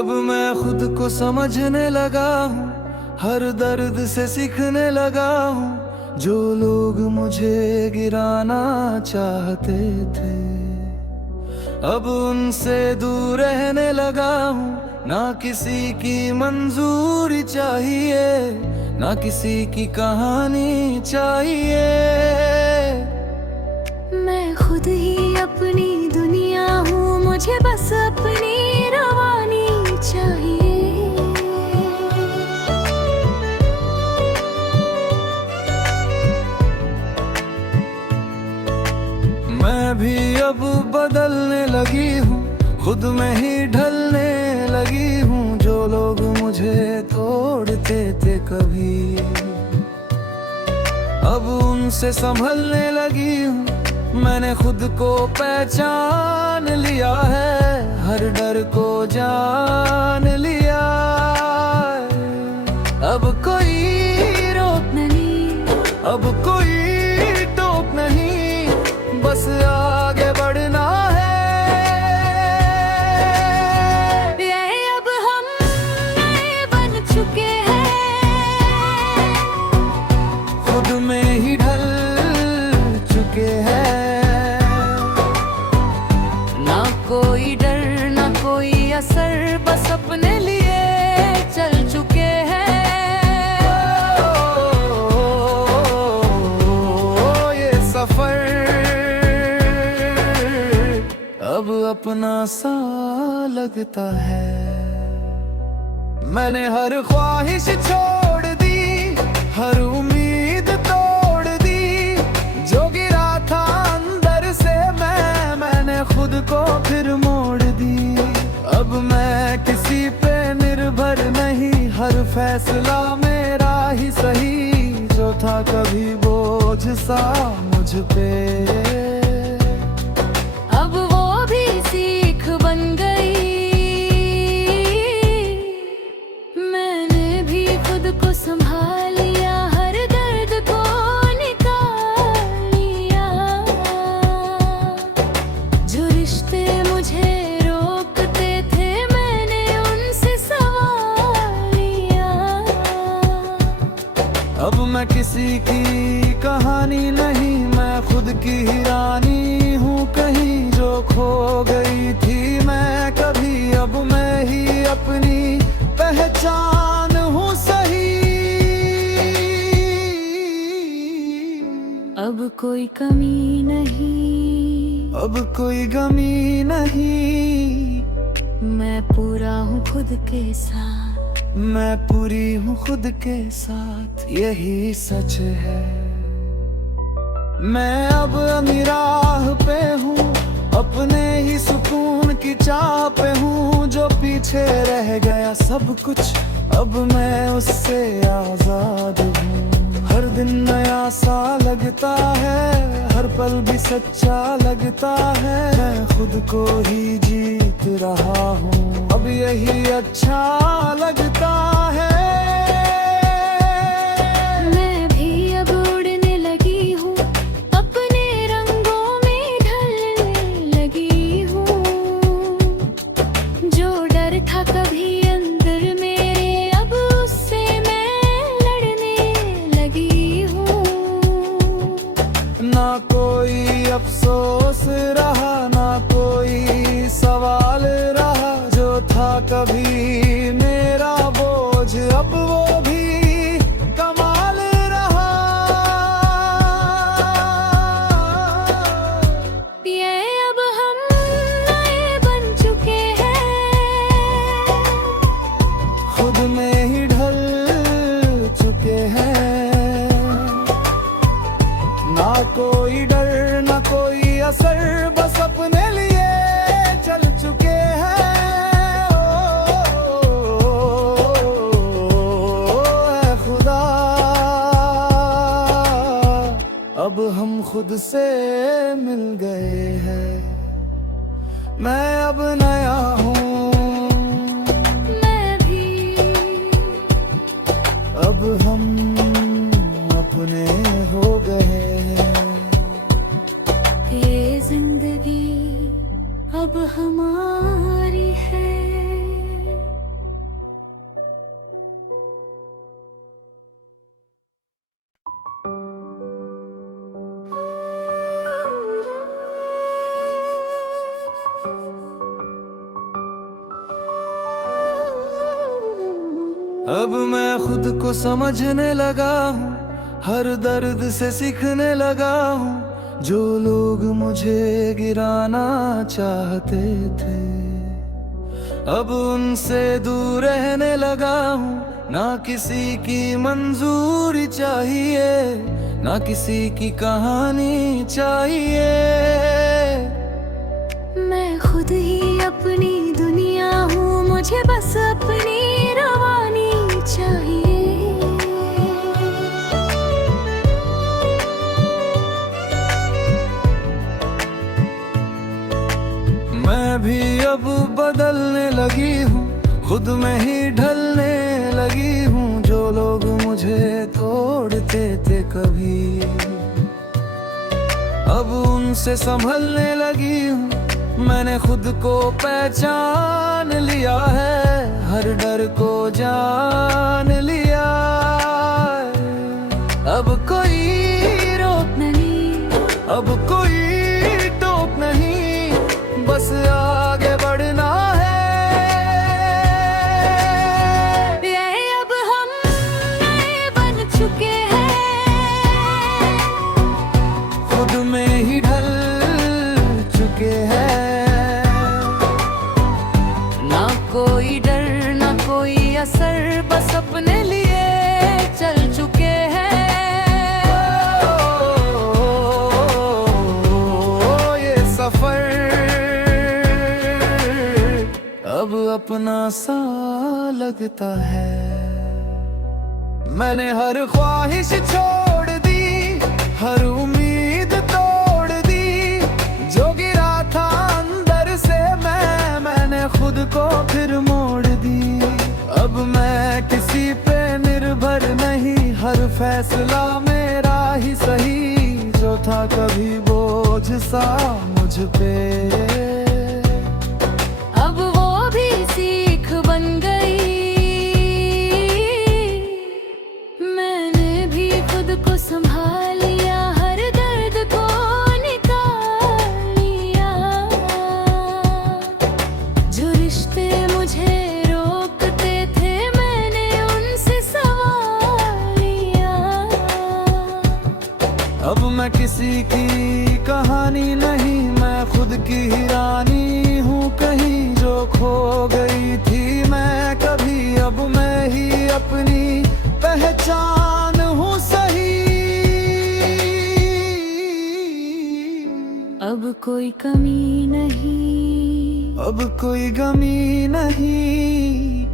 अब मैं खुद को समझने लगा हूँ, हर दर्द से सीखने लगा हूँ। जो लोग मुझे गिराना चाहते थे, अब उनसे दूर रहने लगा हूँ। ना किसी की मंजूरी चाहिए, ना किसी की कहानी चाहिए। मैं खुद ही अपनी दुनिया हूँ, मुझे बस अपनी रवानी चाहिए। मैं भी अब बदलने लगी हूँ, खुद में ही ढलने लगी हूँ। जो लोग मुझे तोड़ते थे कभी, अब उनसे संभलने लगी हूँ। मैंने खुद को पहचान लिया है, हर डर को जान लिया है। अब कोई रोक नहीं, अब कोई टोक नहीं, बस आगे बढ़ना है। ये अब हम नए बन चुके हैं, खुद में ही ढल चुके हैं। ना कोई डर ना कोई असर, बस अपने लिए चल चुके हैं। ये सफर अब अपना सा लगता है। मैंने हर ख्वाहिश छोड़ दी, हर उम्मीद तोड़ दी। जो गिरा था अंदर से मैंने खुद को फिर मोड़ दी। अब मैं किसी पे निर्भर नहीं, हर फैसला मेरा ही सही। जो था कभी बोझ सा मुझ पे, अब वो भी सीख बन गई। मैंने भी खुद को संभाल लिया, हर दर्द को निकाल लिया। जो रिश्ते मुझे रोकते थे, मैंने उनसे सवाल लिया। अब मैं किसी की कहानी नहीं, मैं खुद की ही रानी हूँ कहीं। जो खो गई थी मैं कभी, अब मैं ही अपनी पहचान हूँ सही। अब कोई कमी नहीं, अब कोई गमी नहीं, मैं पूरा हूँ खुद के साथ। मैं पूरी हूँ खुद के साथ, यही सच है। मैं अब अपनी राह पे हूँ, अपने ही सुकून की चाह पे हूँ। जो पीछे रह गया सब कुछ, अब मैं उससे आजाद हूँ। हर दिन नया सा लगता है, हर पल भी सच्चा लगता है। मैं खुद को ही जीत रहा हूँ, अब यही अच्छा लगता है। मैं भी अब उड़ने लगी हूँ, अपने रंगों में ढलने लगी हूँ। जो डर था कभी अंदर मेरे, अब उससे मैं लड़ने लगी हूँ। ना कोई अफसोस रहा, ना कोई सवाल रहा। जो था कभी मेरा बोझ, अब वो भी कमाल रहा। ये अब हम नए बन चुके हैं, खुद में ही ढल चुके हैं। ना कोई डर ना कोई असर, बस अपने लिए चल चुके हैं। ऐ खुदा, अब हम खुद से मिल गए हैं। मैं अब नया हूँ, मैं भी अब हम अपने हो गए हैं। ये जिंदगी अब हमारी है। अब मैं खुद को समझने लगा हूँ, हर दर्द से सीखने लगा हूँ। जो लोग मुझे गिराना चाहते थे, अब उनसे दूर रहने लगा हूँ। ना किसी की मंजूरी चाहिए, ना किसी की कहानी चाहिए। मैं खुद ही अपनी दुनिया हूँ, मुझे बस अपनी रवानी चाहिए। मैं भी अब बदलने लगी हूँ, खुद में ही ढलने लगी हूँ। जो लोग मुझे तोड़ते थे कभी, अब उनसे संभलने लगी हूँ। मैंने खुद को पहचान लिया है, हर डर को जान लिया है। अब कोई रोक नहीं, अब कोई टोक नहीं, बस आगे बढ़ना है। ये अब हम नए बन चुके हैं, खुद में ही ढल चुके हैं। ना कोई डर ना कोई असर, बस अपने लिए चल चुके हैं। ये सफर अब अपना सा लगता है। मैंने हर ख्वाहिश छोड़ दी, हर उम्मीद तोड़ दी। जो गिरा था अंदर से मैंने खुद को फिर मोड़ दी। अब मैं किसी पे निर्भर नहीं, हर फैसला मेरा ही सही। जो था कभी बोझ सा मुझ पे, अब वो भी सीख बन गई। मैंने भी खुद को संभाल लिया, हर दर्द को निकाल लिया। जो रिश्ते मुझे रोकते थे, मैंने उनसे सवाल लिया। अब मैं किसी की कहानी नहीं, मैं खुद की ही रानी हूँ कहीं। जो खो गई थी मैं कभी, अब मैं ही अपनी पहचान हूँ सही। अब कोई कमी नहीं, अब कोई गमी नहीं,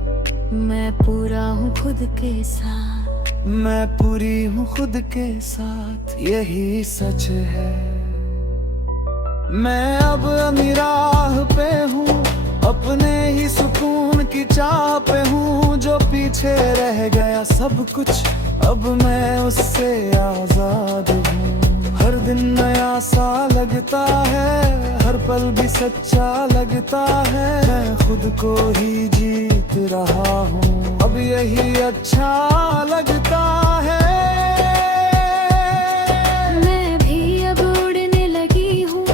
मैं पूरा हूँ खुद के साथ। मैं पूरी हूँ खुद के साथ, यही सच है। मैं अब अपनी राह पे हूँ, अपने ही सुकून की चाह पे हूँ। जो पीछे रह गया सब कुछ, अब मैं उससे आजाद हूँ। हर दिन नया सा लगता है, हर पल भी सच्चा लगता है। मैं खुद को ही जीत रहा हूँ, अब यही अच्छा लगता है। मैं भी अब उड़ने लगी हूँ,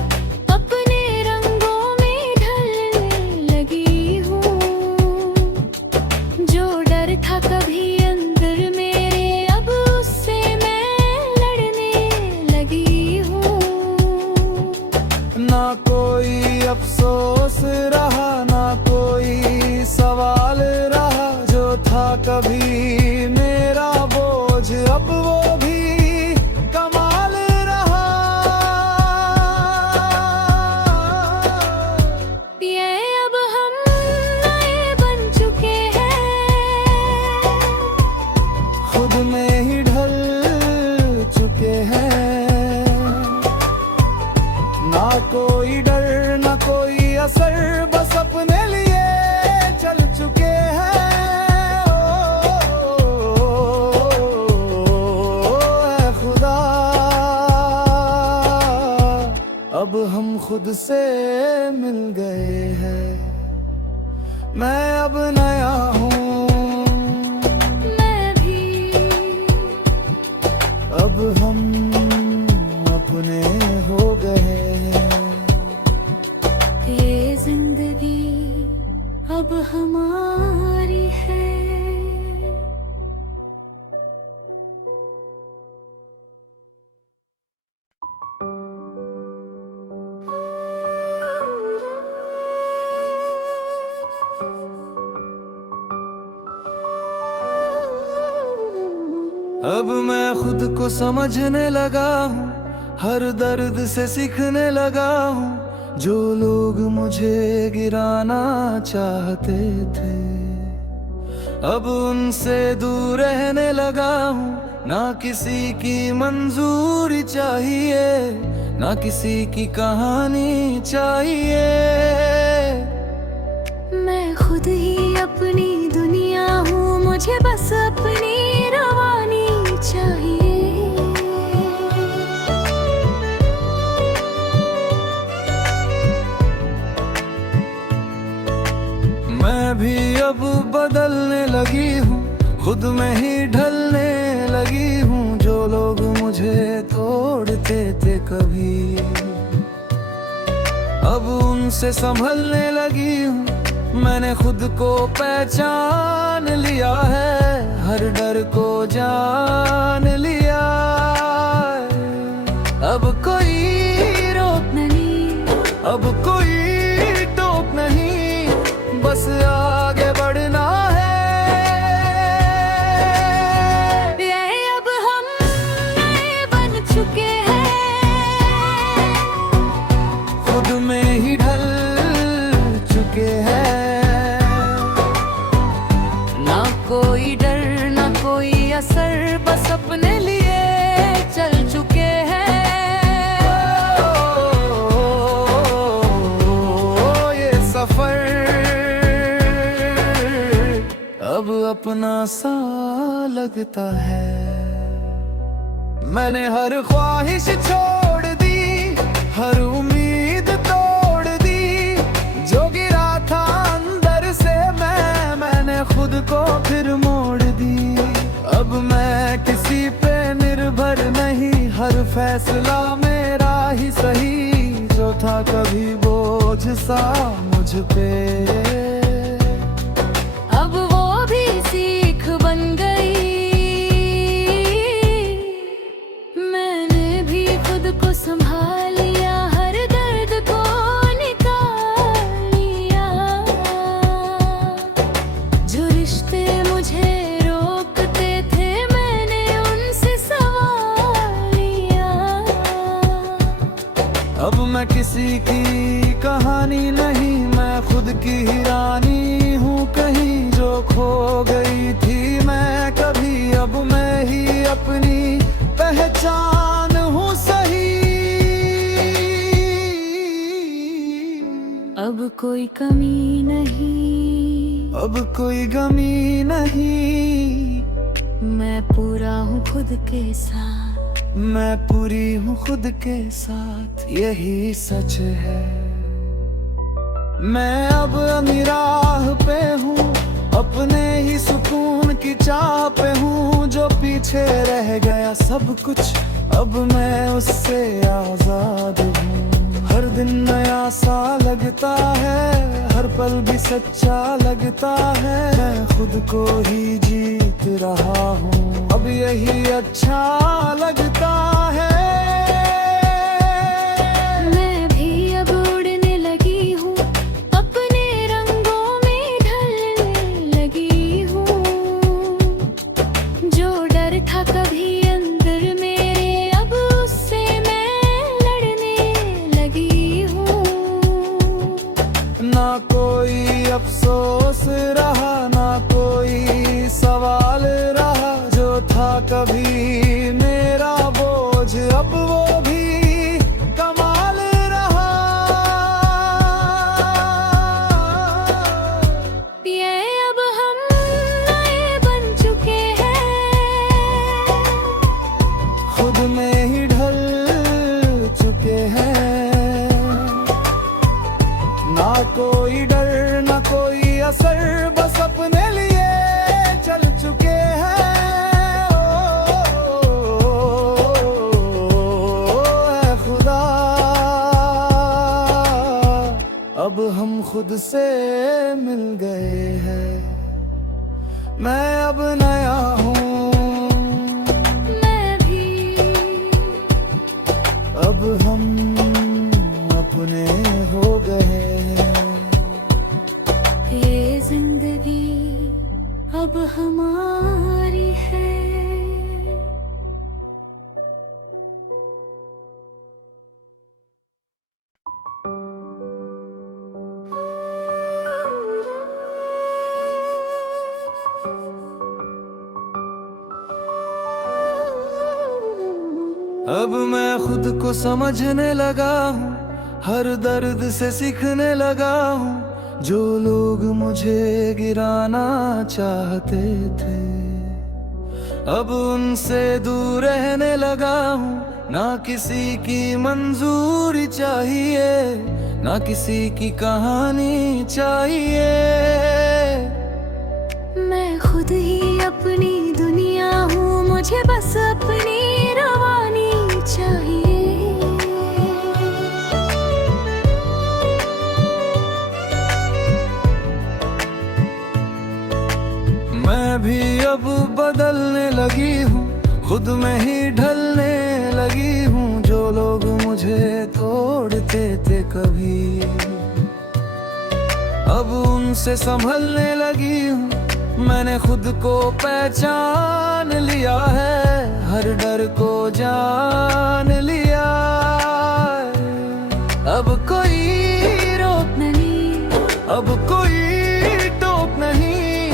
अपने रंगों में ढलने लगी हूँ। जो डर था कभी अंदर मेरे, अब उससे मैं लड़ने लगी हूँ। ना कोई अफसोस रहा, ना कोई सवाल रहा। जो था कभी मेरा बोझ, अब वो भी कमाल रहा। ये अब हम नए बन चुके हैं, खुद में ही ढल चुके हैं। ना कोई डर ना कोई असर, बस अपने लिए चल चुके हैं। ऐ खुदा, अब हम खुद से मिल गए हैं। मैं अब नया हूँ, मैं भी अब हम अपने हो गए हैं। ये जिंदगी अब हमारी है। अब मैं खुद को समझने लगा हूँ, हर दर्द से सीखने लगा हूँ। जो लोग मुझे गिराना चाहते थे, अब उनसे दूर रहने लगा हूँ। ना किसी की मंजूरी चाहिए, ना किसी की कहानी चाहिए। मैं खुद ही अपनी दुनिया हूँ, मुझे बस अपनी रवानी चाहिए। मैं भी अब बदलने लगी हूँ, खुद में ही ढलने लगी हूँ। जो लोग मुझे तोड़ते थे कभी, अब उनसे संभलने लगी हूँ। मैंने खुद को पहचान लिया है, हर डर को जान लिया है। अब कोई रोक नहीं, अब कोई टोक नहीं, बस आगे बढ़ना है। ये अब हम नए बन चुके हैं, खुद में ही ढल चुके हैं। ना कोई डर ना कोई असर, बस अपने लिए चल चुके हैं। ये सफर अब अपना सा लगता है। मैंने हर ख्वाहिश छोड़ दी, हर उम्मीद तोड़ दी। जो गिरा था अंदर से मैंने खुद को फिर मोड़ दी। अब मैं किसी पे निर्भर नहीं, हर फैसला मेरा ही सही। जो था कभी बोझ सा मुझ पे, अब वो भी सीख बन गई। मैंने भी खुद को संभाल लिया, हर दर्द को निकाल लिया। जो रिश्ते मुझे रोकते थे, मैंने उनसे सवाल लिया। अब मैं किसी की कहानी नहीं, मैं खुद की ही रानी हूँ कहीं। जो खो गई थी मैं कभी, अब मैं ही अपनी पहचान हूँ सही। अब कोई कमी नहीं, अब कोई गमी नहीं, मैं पूरा हूँ खुद के साथ। मैं पूरी हूँ खुद के साथ, यही सच है। मैं अब अपनी राह पे हूँ, अपने ही सुकून की चाह पे हूँ। जो पीछे रह गया सब कुछ, अब मैं उससे आजाद हूँ। हर दिन नया सा लगता है, हर पल भी सच्चा लगता है। मैं खुद को ही जीत रहा हूँ, अब यही अच्छा लगता है। मैं भी अब उड़ने लगी हूँ, अपने रंगों में ढलने लगी हूँ। जो डर था कभी अंदर मेरे, अब उससे मैं लड़ने लगी हूँ। ना कोई अफसोस रहा, ना कोई सवाल रहा। जो था कभी मेरा बोझ, अब वो भी कमाल रहा। ये अब हम नए बन चुके हैं, खुद में ही ढल चुके हैं। ना कोई डर ना कोई असर, बस अपने लिए चल चुके हैं। ऐ खुदा, अब हम खुद से मिल गए हैं। मैं अब नया हूँ, मैं भी अब हम अपने हो गए हैं। ये जिंदगी अब हमारी है। अब मैं खुद को समझने लगा हूँ, हर दर्द से सीखने लगा हूँ। जो लोग मुझे गिराना चाहते थे, अब उनसे दूर रहने लगा हूँ। ना किसी की मंजूरी चाहिए, ना किसी की कहानी चाहिए। मैं खुद ही अपनी दुनिया हूँ, मुझे बस अपनी रवानी चाहिए। मैं भी अब बदलने लगी हूँ, खुद में ही ढलने लगी हूँ। जो लोग मुझे तोड़ते थे कभी, अब उनसे संभलने लगी हूँ। मैंने खुद को पहचान लिया है, हर डर को जान लिया। अब कोई रोक नहीं, अब कोई टोक नहीं,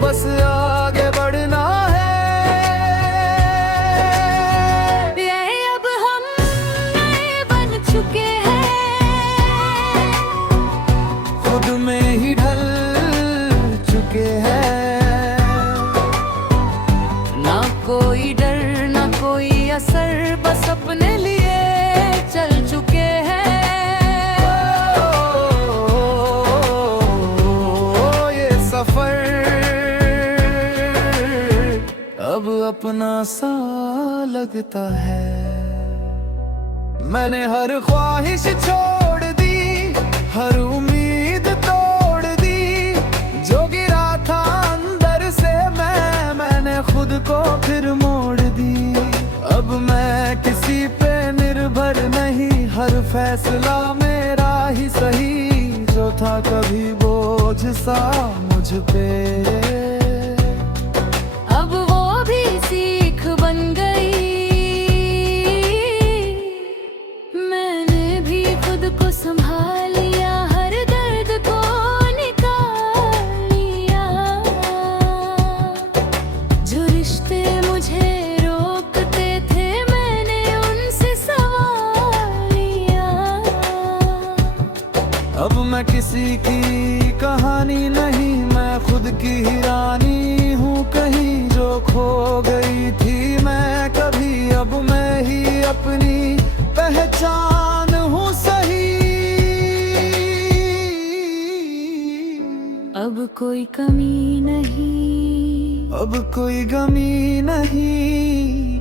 बस आगे बढ़ना है। ये अब हम नए बन चुके हैं, खुद में ही ढल चुके हैं। ना कोई डर ना कोई असर, बस अपने लिए चल चुके हैं। ये सफर अब अपना सा लगता है। मैंने हर ख्वाहिश छोड़ दी, हर उम्मीद तोड़ दी। जो गिरा था अंदर से मैंने खुद को फिर मोड़ दी। अब मैं किसी पे निर्भर नहीं, हर फैसला मेरा ही सही। जो था कभी बोझ सा मुझ पे, अब वो भी सीख बन गई। मैंने भी खुद को संभाल लिया, हर दर्द को निकाल लिया। जो रिश्ते मुझे रोकते थे, मैंने उनसे सवाल लिया। अब मैं किसी की कहानी नहीं, मैं खुद की ही रानी हूँ कहीं। जो खो गई थी मैं कभी, अब मैं ही अपनी पहचान हूँ सही। अब कोई कमी नहीं, अब कोई गमी नहीं,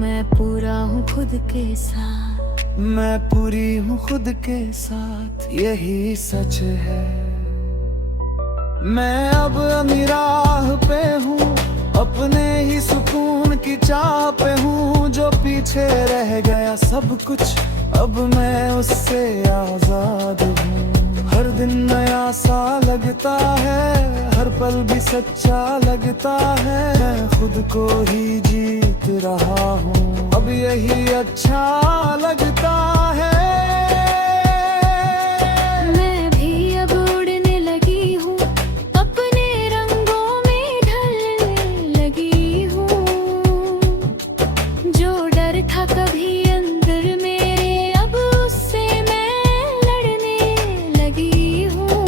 मैं पूरा हूँ खुद के साथ। मैं पूरी हूँ खुद के साथ, यही सच है। मैं अब अपनी राह पे हूँ, अपने ही सुकून की चाह पे हूँ। जो पीछे रह गया सब कुछ, अब मैं उससे आजाद हूँ। हर दिन नया सा लगता है, हर पल भी सच्चा लगता है। मैं खुद को ही जीत रहा हूँ, अब यही अच्छा लगता है। मैं भी अब उड़ने लगी हूँ, अपने रंगों में ढलने लगी हूँ। जो डर था कभी अंदर मेरे, अब उससे मैं लड़ने लगी हूँ।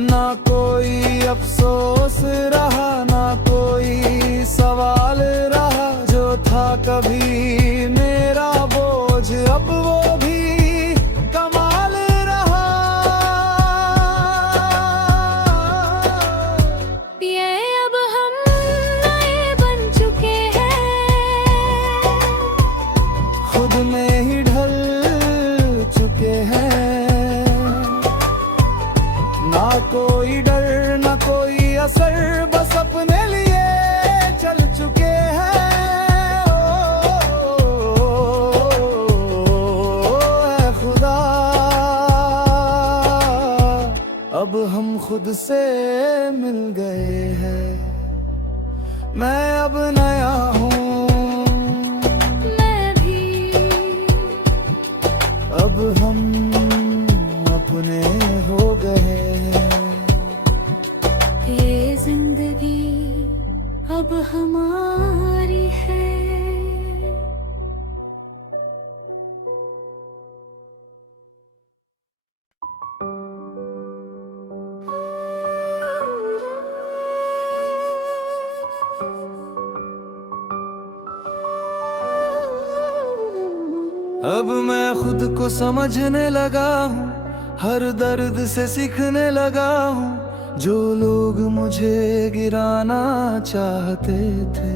ना कोई अफसोस रहा, ना कोई सवाल रहा। जो था कभी मेरा बोझ, अब वो भी कमाल रहा। ये अब हम नए बन चुके हैं, खुद में ही ढल चुके हैं। ना कोई डर ना कोई असर, बस अपने लिए चल चुके हैं। ऐ खुदा, अब हम खुद से मिल गए हैं। मैं अब नया हूँ, मैं भी अब हम अपने हो गए हैं। ये जिंदगी अब हमारी है। अब मैं खुद को समझने लगा हूँ, हर दर्द से सीखने लगा हूँ। जो लोग मुझे गिराना चाहते थे,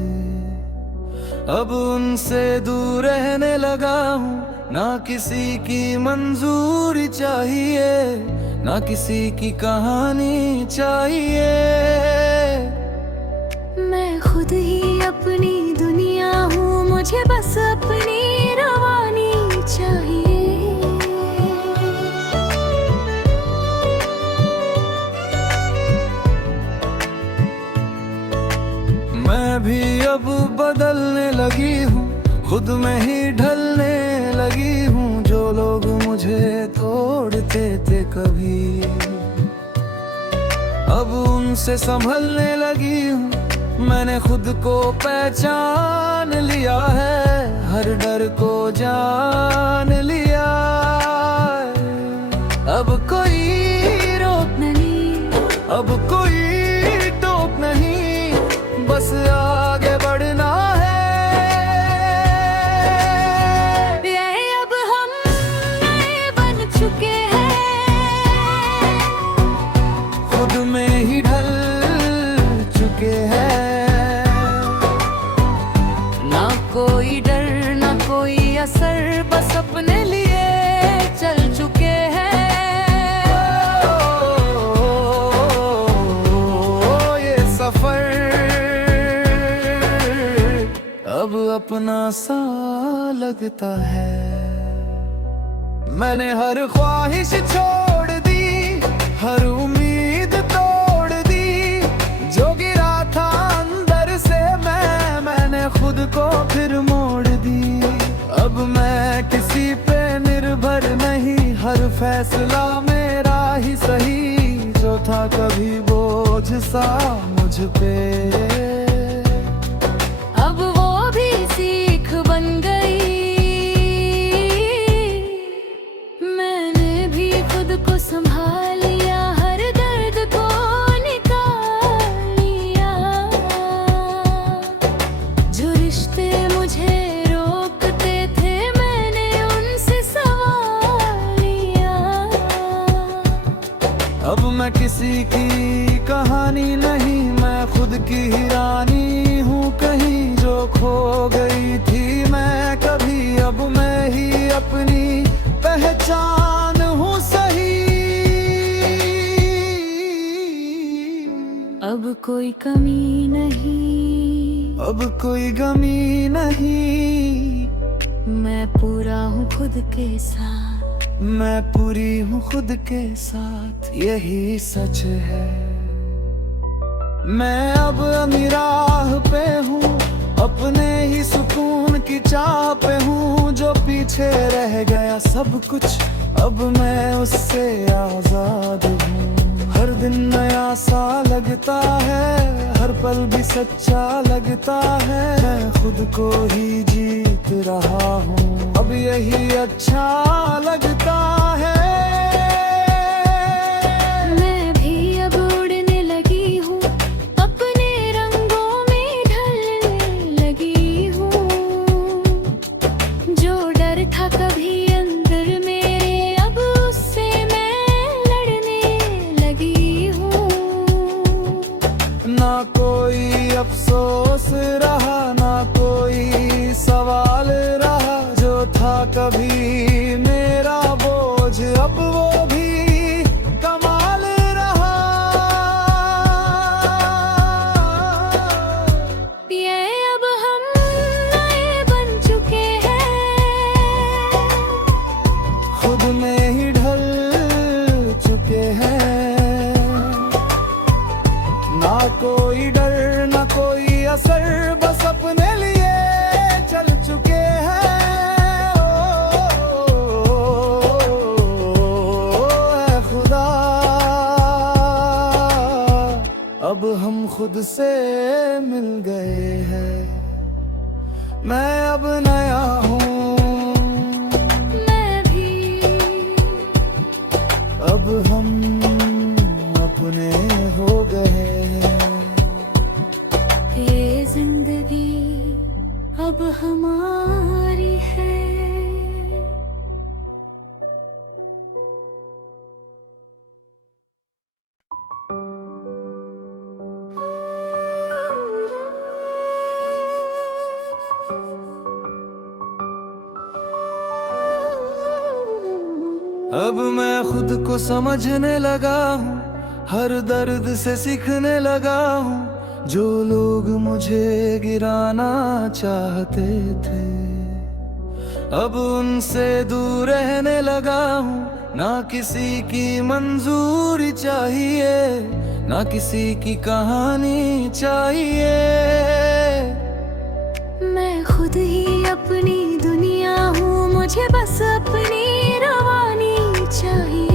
अब उनसे दूर रहने लगा हूँ। ना किसी की मंजूरी चाहिए, ना किसी की कहानी चाहिए। मैं खुद ही अपनी दुनिया हूँ, मुझे बस अपनी रवानी चाहिए। मैं भी अब बदलने लगी हूँ, खुद में ही ढलने लगी हूँ। जो लोग मुझे तोड़ते थे कभी, अब उनसे संभलने लगी हूँ। मैंने खुद को पहचान लिया है, हर डर को जान लिया है। अब कोई रोक नहीं, अब कोई टोक नहीं, बस आगे बढ़ना है। ये अब हम नए बन चुके हैं, खुद में ही ढल चुके हैं। ना कोई डर ना कोई असर, बस अपने लिए चल चुके हैं। ये सफर अब अपना सा लगता है। मैंने हर ख्वाहिश छोड़ दी, हर उम्मीद तोड़ दी। जो गिरा था अंदर से मैंने खुद को फिर मोड़ दी। अब मैं किसी पे निर्भर नहीं, हर फैसला मेरा ही सही। जो था कभी बोझ सा मुझ पे, अब वो भी सीख बन गई। मैंने भी खुद को संभाल लिया, हर दर्द को निकाल लिया। जो रिश्ते मुझे रोकते थे, मैंने उनसे सवाल लिया। अब मैं किसी की कहानी नहीं, मैं खुद की ही रानी हूँ कहीं। जो खो गई थी मैं कभी, अब मैं ही अपनी पहचान हूँ सही। अब कोई कमी नहीं, अब कोई गमी नहीं, मैं पूरा हूँ खुद के साथ। मैं पूरी हूँ खुद के साथ, यही सच है। मैं अब अपनी राह पे हूँ, अपने ही सुकून की चाह पे हूँ। जो पीछे रह गया सब कुछ, अब मैं उससे आजाद हूँ। हर दिन नया सा लगता है, हर पल भी सच्चा लगता है। मैं खुद को ही जीत रहा हूँ, अब यही अच्छा लगता है। मैं भी अब उड़ने लगी हूँ, अपने रंगों में ढलने लगी हूँ। जो डर था कभी अंदर मेरे, अब उससे मैं लड़ने लगी हूँ। ना कोई अफसोस रहा, ना कोई सवाल रहा। जो था कभी मेरा बोझ, अब वो भी कमाल रहा। ये अब हम नए बन चुके हैं, खुद में ही ढल चुके हैं। ना कोई डर ना कोई असर, बस अपने लिए चल चुके हैं। ऐ खुदा, अब हम खुद से मिल गए हैं। मैं अब नया हूँ, मैं भी अब हम अपने हो गए हैं। ये जिंदगी अब हमारी है। अब मैं खुद को समझने लगा हूँ, हर दर्द से सीखने लगा हूँ। जो लोग मुझे गिराना चाहते थे, अब उनसे दूर रहने लगा हूँ। ना किसी की मंजूरी चाहिए, ना किसी की कहानी चाहिए। मैं खुद ही अपनी दुनिया हूँ, मुझे बस अपनी रवानी चाहिए।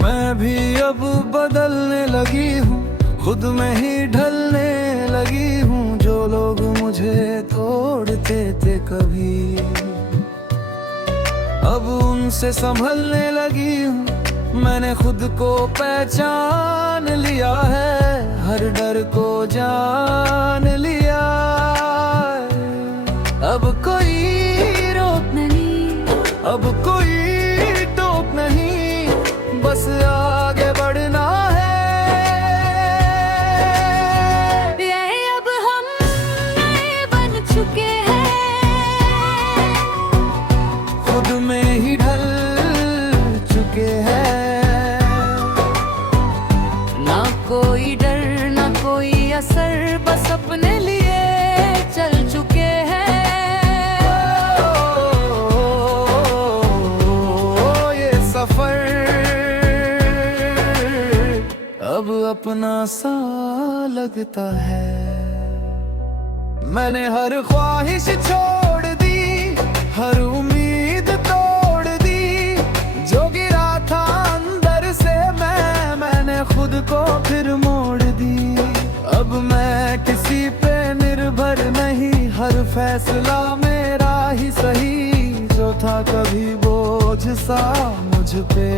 मैं भी अब बदलने लगी हूँ, खुद में ही ढलने लगी हूँ। जो लोग मुझे तोड़ते थे कभी, अब उनसे संभलने लगी हूँ। मैंने खुद को पहचान लिया है, हर डर को जान लिया है। अब कोई रोक नहीं, अब कोई टोक नहीं, बस आगे बढ़ना है। ये अब हम नए बन चुके हैं, खुद में ही ढल चुके हैं। ना कोई डर ना कोई असर, बस अपने लिए चल चुके हैं। ये सफर अब अपना सा लगता है। मैंने हर ख्वाहिश छोड़ दी, हर उम्मीद तोड़ दी। जो गिरा था अंदर से मैंने खुद को फिर मोड़ दी। अब मैं किसी पे निर्भर नहीं, हर फैसला मेरा ही सही। जो था कभी बोझ सा मुझ पे,